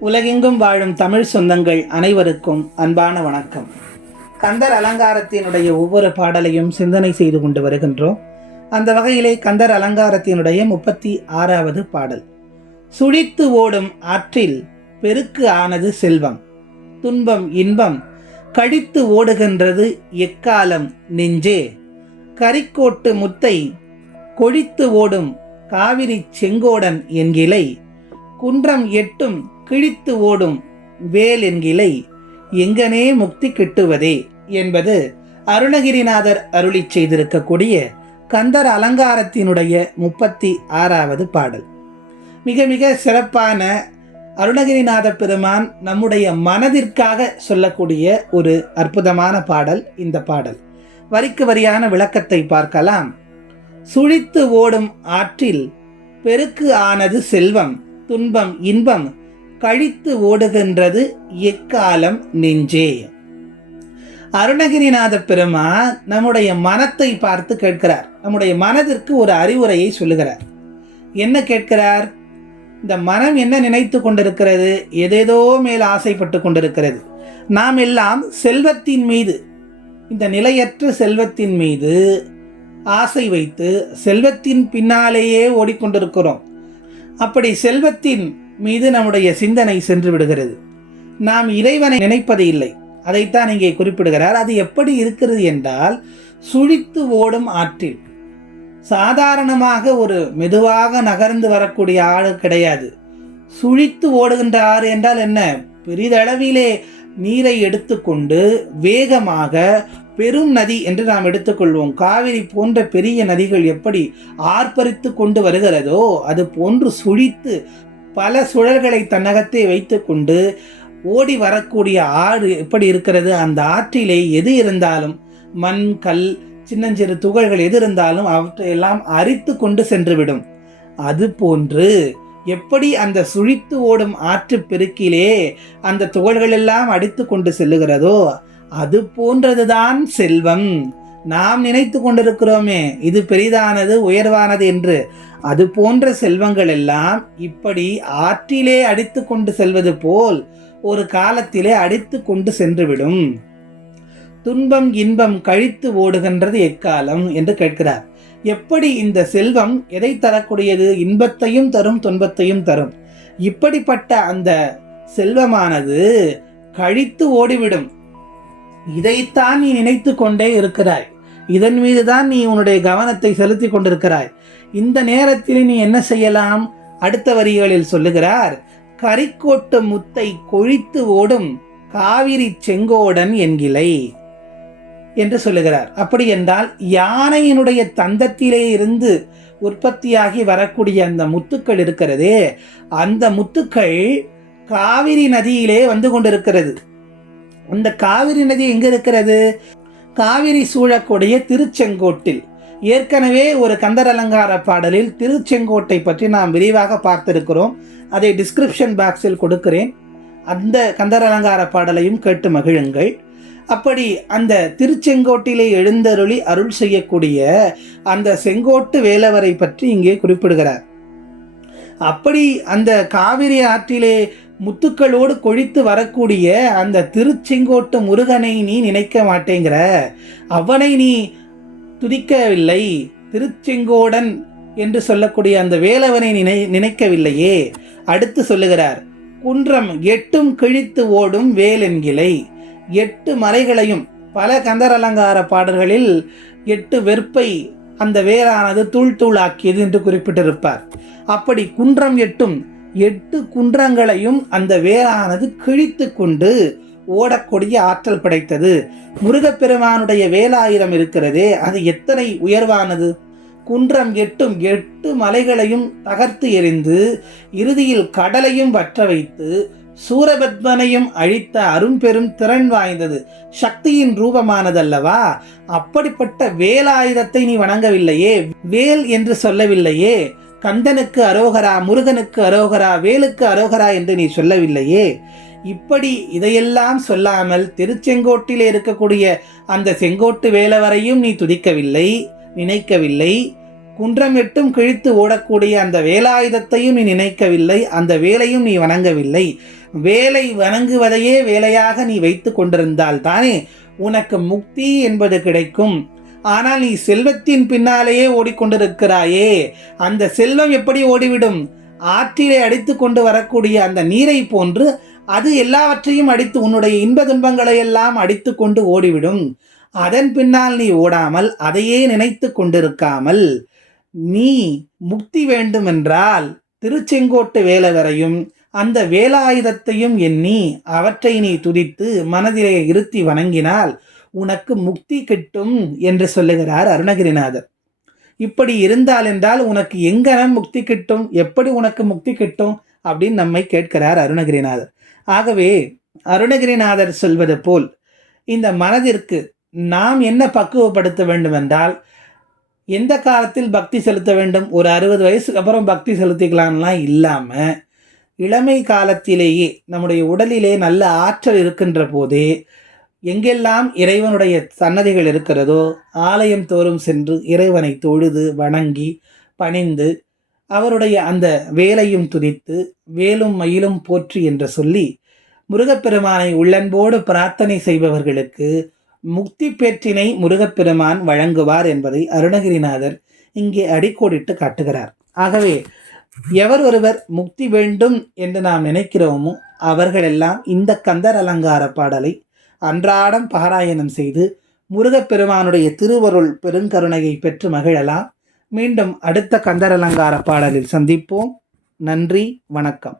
உலகெங்கும் வாழும் தமிழ் சொந்தங்கள் அனைவருக்கும் அன்பான வணக்கம். கந்தர் அலங்காரத்தினுடைய ஒவ்வொரு பாடலையும் சிந்தனை செய்து கொண்டு வருகின்றோம். அந்த வகையிலே கந்தர் அலங்காரத்தினுடைய 36வது பாடல். சுழித்து ஓடும் ஆற்றில் பெருக்கு ஆனது செல்வம், துன்பம் இன்பம் கழித்து ஓடுகின்றது எக்காலம் நெஞ்சே, கரிக்கோட்டு முத்தை கொழித்து ஓடும் காவிரி செங்கோடன் என்கிளை, குன்றம் எட்டும் கிழித்து ஓடும் வேல் என்கிளை, எங்கனே முக்தி கிட்டுவதே என்பது அருணகிரிநாதர் அருளி செய்திருக்கக்கூடிய கந்தர் அலங்காரத்தினுடைய 36வது பாடல். மிக மிக சிறப்பான அருணகிரிநாத பெருமான் நம்முடைய மனதிற்காக சொல்லக்கூடிய ஒரு அற்புதமான பாடல் இந்த பாடல். வரிக்கு வரியான விளக்கத்தை பார்க்கலாம். சுழித்து ஓடும் ஆற்றில் பெருக்கு ஆனது செல்வம், துன்பம் இன்பம் கழித்து ஓடுகின்றது எக்காலம் நெஞ்சே. அருணகிரிநாத பெருமான் நம்முடைய மனத்தை பார்த்து கேட்கிறார். நம்முடைய மனதிற்கு ஒரு அறிவுரையை சொல்லுகிறார். என்ன கேட்கிறார்? இந்த மனம் என்ன நினைத்து கொண்டிருக்கிறது? எதேதோ மேல் ஆசைப்பட்டு கொண்டிருக்கிறது. நாம் எல்லாம் செல்வத்தின் மீது, இந்த நிலையற்ற செல்வத்தின் மீது ஆசை வைத்து செல்வத்தின் பின்னாலேயே ஓடிக்கொண்டிருக்கிறோம். அப்படி செல்வத்தின் மீது நம்முடைய சிந்தனை சென்று விடுகிறது. நாம் இறைவனை நினைப்பது இல்லை. அதைத்தான் இங்கே குறிப்பிடுகிறார். அது எப்படி இருக்கிறது என்றால், சுழித்து ஓடும் ஆற்றில். சாதாரணமாக ஒரு மெதுவாக நகர்ந்து வரக்கூடிய ஆறு கிடையாது. சுழித்து ஓடுகின்ற ஆறு என்றால் என்ன? பெரிதளவிலே நீரை எடுத்துக்கொண்டு வேகமாக பெரும் நதி என்று நாம் எடுத்துக்கொள்வோம். காவிரி போன்ற பெரிய நதிகள் எப்படி ஆர்ப்பரித்து கொண்டு வருகிறதோ அது போன்று சுழித்து பல சுழல்களை தன்னகத்தை வைத்து கொண்டு ஓடி வரக்கூடிய ஆறு எப்படி இருக்கிறது? அந்த ஆற்றிலே எது இருந்தாலும், மண் கல் சின்னஞ்சிறு துகள்கள் எது இருந்தாலும் அவற்றையெல்லாம் அரித்து கொண்டு சென்றுவிடும். அது போன்று எப்படி அந்த சுழித்து ஓடும் ஆற்று பெருக்கிலே அந்த துகள்கள் எல்லாம் அடித்து கொண்டு செல்லுகிறதோ அது போன்றதுதான் செல்வம். நாம் நினைத்து கொண்டிருக்கிறோமே இது பெரிதானது உயர்வானது என்று, அது போன்ற செல்வங்கள் எல்லாம் இப்படி ஆற்றிலே அடித்து கொண்டு செல்வது போல் ஒரு காலத்திலே அடித்து கொண்டு சென்றுவிடும். துன்பம் இன்பம் கழித்து ஓடுகின்றது எக்காலம் என்று கேட்கிறார். எப்படி இந்த செல்வம் எதை தரக்கூடியது? இன்பத்தையும் தரும், துன்பத்தையும் தரும். இப்படிப்பட்ட அந்த செல்வமானது கழித்து ஓடிவிடும். இதைத்தான் நீ நினைத்து கொண்டே இருக்கிறாய். இதன் மீதுதான் நீ உன்னுடைய கவனத்தை செலுத்தி கொண்டிருக்கிறாய். இந்த நேரத்தில் நீ என்ன செய்யலாம்? அடுத்த வரிகளில் சொல்லுகிறார், கரிக்கோட்டு முத்தை கொழித்து ஓடும் காவிரி செங்கோடன் என்கிளை என்று சொல்லுகிறார். அப்படி என்றால் யானையினுடைய தந்தத்திலே இருந்து உற்பத்தியாகி வரக்கூடிய அந்த முத்துக்கள் இருக்கிறதே, அந்த முத்துக்கள் காவிரி நதியிலே வந்து கொண்டிருக்கிறது. அந்த காவிரி நதி எங்க இருக்கிறது? காவிரி சூழக்கூடிய திருச்செங்கோட்டில். ஏற்கனவே ஒரு கந்தர் அலங்கார பாடலில் திருச்செங்கோட்டை பற்றி நாம் விரிவாக பார்த்திருக்கிறோம். அதை டிஸ்கிரிப்ஷன் பாக்ஸில் கொடுக்கிறேன். அந்த கந்தர் அலங்கார பாடலையும் கேட்டு மகிழுங்கள். அப்படி அந்த திருச்செங்கோட்டிலே எழுந்தருளி அருள் செய்யக்கூடிய அந்த செங்கோட்டு வேலவரை பற்றி இங்கே குறிப்பிடுகிறார். அப்படி அந்த காவிரி ஆற்றிலே முத்துக்களோடு கொழித்து வரக்கூடிய அந்த திருச்செங்கோட்டு முருகனை நீ நினைக்க மாட்டேங்கிற, அவனை நீ துதிக்கவில்லை. திருச்செங்கோடன் என்று சொல்லக்கூடிய அந்த வேலவனை நினைக்கவில்லையே. அடுத்து சொல்லுகிறார், குன்றம் எட்டும் கிழித்து ஓடும் வேல் என்கிளை. 8 மலைகளையும், பல கந்தர் அலங்கார பாடல்களில் 8 வெற்பை அந்த வேலானது தூள் தூளாக்கியது என்று குறிப்பிட்டிருப்பார். அப்படி குன்றம் 8 குன்றங்களையும் அந்த வேலானது கிழித்து கொண்டு ஓடக்கூடிய ஆற்றல் படைத்தது. முருகப்பெருமானுடைய வேலாயுதம் இருக்கிறதே, அது எத்தனை உயர்வானது! குன்றம் 8 மலைகளையும் தகர்த்து எறிந்து இறுதியில் கடலையும் வற்ற வைத்து சூரபத்மனையும் அழித்த அரும்பெரும் திறன் வாய்ந்தது, சக்தியின் ரூபமானதல்லவா? அப்படிப்பட்ட வேலாயுதத்தை நீ வணங்கவில்லையே, வேல் என்று சொல்லவில்லையே, கந்தனுக்கு அரோகரா, முருகனுக்கு அரோகரா, வேலுக்கு அரோகரா என்று நீ சொல்லவில்லையே. இப்படி இதையெல்லாம் சொல்லாமல் திருச்செங்கோட்டிலே இருக்கக்கூடிய அந்த செங்கோட்டு வேலவரையும் நீ துதிக்கவில்லை, நினைக்கவில்லை. குன்றம் எட்டும் கிழித்து ஓடக்கூடிய அந்த வேலாயுதத்தையும் நீ நினைக்கவில்லை, அந்த வேலையும் நீ வணங்கவில்லை. வேலை வணங்குவதையே வேலையாக நீ வைத்து கொண்டிருந்தால் தானே உனக்கு முக்தி என்பது கிடைக்கும். ஆனால் நீ செல்வத்தின் பின்னாலேயே ஓடிக்கொண்டிருக்கிறாயே, அந்த செல்வம் எப்படி ஓடிவிடும்? ஆற்றிலே அடித்து கொண்டு வரக்கூடிய அந்த நீரை போன்று அது எல்லாவற்றையும் அடித்து உன்னுடைய இன்ப துன்பங்களை எல்லாம் அடித்து கொண்டு ஓடிவிடும். அதன் பின்னால் நீ ஓடாமல் அதையே நினைத்து கொண்டிருக்காமல் நீ முக்தி வேண்டுமென்றால் திருச்செங்கோட்டு வேலவரையும் அந்த வேலாயுதத்தையும் எண்ணி அவற்றை நீ துதித்து மனதிலே இருத்தி வணங்கினால் உனக்கு முக்தி கிட்டும் என்று சொல்லுகிறார் அருணகிரிநாதர். இப்படி இருந்தால் என்றால் உனக்கு எங்கனம் முக்தி கிட்டும், எப்படி உனக்கு முக்தி கிட்டும் அப்படின்னு நம்மை கேட்கிறார் அருணகிரிநாதர். ஆகவே அருணகிரிநாதர் சொல்வது போல் இந்த மனதிற்கு நாம் என்ன பக்குவப்படுத்த வேண்டும் என்றால், எந்த காலத்தில் பக்தி செலுத்த வேண்டும், ஒரு 60 வயசுக்கு அப்புறம் பக்தி செலுத்திக்கலாம்லாம் இல்லாமல் இளமை காலத்திலேயே நம்முடைய உடலிலே நல்ல ஆற்றல் இருக்கின்ற போதே எங்கெல்லாம் இறைவனுடைய சன்னதிகள் இருக்கிறதோ ஆலயம் தோறும் சென்று இறைவனை தொழுது வணங்கி பணிந்து அவருடைய அந்த வேலையும் துதித்து வேலும் மயிலும் போற்றி என்று சொல்லி முருகப்பெருமானை உள்ளன்போடு பிரார்த்தனை செய்பவர்களுக்கு முக்தி பேற்றினை முருகப்பெருமான் வழங்குவார் என்பதை அருணகிரிநாதர் இங்கே அடிக்கோடிட்டு காட்டுகிறார். ஆகவே எவர் ஒருவர் முக்தி வேண்டும் என்று நாம் நினைக்கிறோமோ அவர்களெல்லாம் இந்த கந்தர் அலங்கார பாடலை அன்றாடம் பாராயணம் செய்து முருகப்பெருமானுடைய திருவருள் பெருங்கருணையை பெற்று மகிழலாம். மீண்டும் அடுத்த கந்தர் அலங்கார பாடலில் சந்திப்போம். நன்றி, வணக்கம்.